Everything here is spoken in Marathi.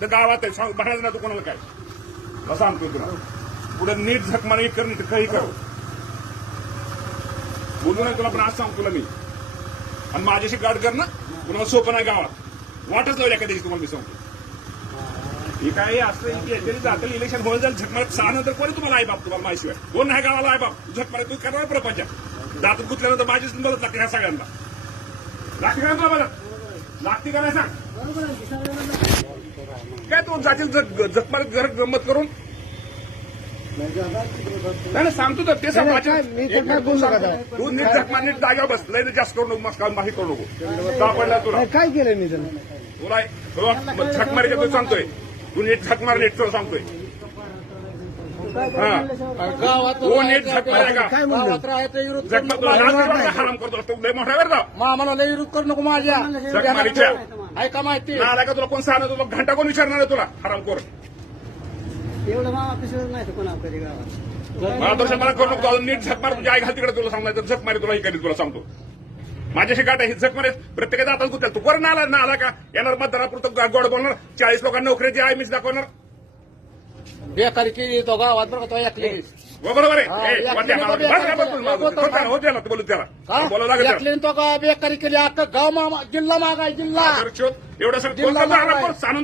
इथं गावात आहे सांग बाहेर ना तू कोणाला काय. मग सांगतो तुला. पुढे नीट झकमारी कर नीट काही कर. बोलू नाही तुला पण आज सांगतो तुला मी. आणि माझ्याशी गाड कर ना. कुणाला सोपं नाही गावात. वाटच लावली एखाद्या दिवशी तुम्हाला मी सांगतो. हे काय असं तरी जातं इलेक्शन होईल जाईल झकमारत सहा नंतर कोणी तुम्हाला आई बाप तुम्हाला आहे? कोण नाही गावाला आई बाप? झकमारत तू करणार प्रपंच दातून गुतल्यानंतर माझीच मदत लागते ह्या सगळ्यांना. लागते का तुला मदत लागते का नाही सांग? काय तू जातील झकमारत घर गंमत करून? नाही सांगतो तर ते सांग काय, मी तर काय बोललो का आता? तू नीट झकमार नीट जाग्यावर बस लय जास्त करू नको मस्त माहिती करू नको. सापडला तुला? काय केलं मी तुला तुला झक मारायचं तू सांगतोय. तू नीट झक मार नीट तुला सांगतोय. हराम करतो. असतो लय मोठा मग आम्हाला लय विरोध करू नको माझ्या. ऐका माहिती. का तुला कोण सांगणार? तुला घंटा कोण विचारणार आहे तुला? हराम कर एवढं मामा पिशवर नाही तर कोणा कधी गावात? मला दर्शन मला करू नको. अजून नीट झक मार. तुझ्या आई घाल तिकडे तुला सांगणार झक मारी तुला ही तुला सांगतो. माझ्याशी गाठ आहे. ही झक मारे प्रत्येकाचा आता गुत्याल. तू कोण आला ना आला का? येणार मतदारापुरतं गोड बोलणार. चाळीस लोकांना नोकरीची आहे मीच दाखवणार. बेकारी केली तो गावात बरं का तो ऐकले हो, बरोबर आहे. ए, या वाट्या केली. मारा. तर बस, बस, बेकारी बस, बस, बोलतो. बस, हो त्याला. बोलू त्याला बोलावं लागेल त्याला. ऐकले तो का बेकारी केली. अख्खा गाव मामा जिल्हा मागाय जिल्हा. एवढं सगळं जिल्हा. सानंद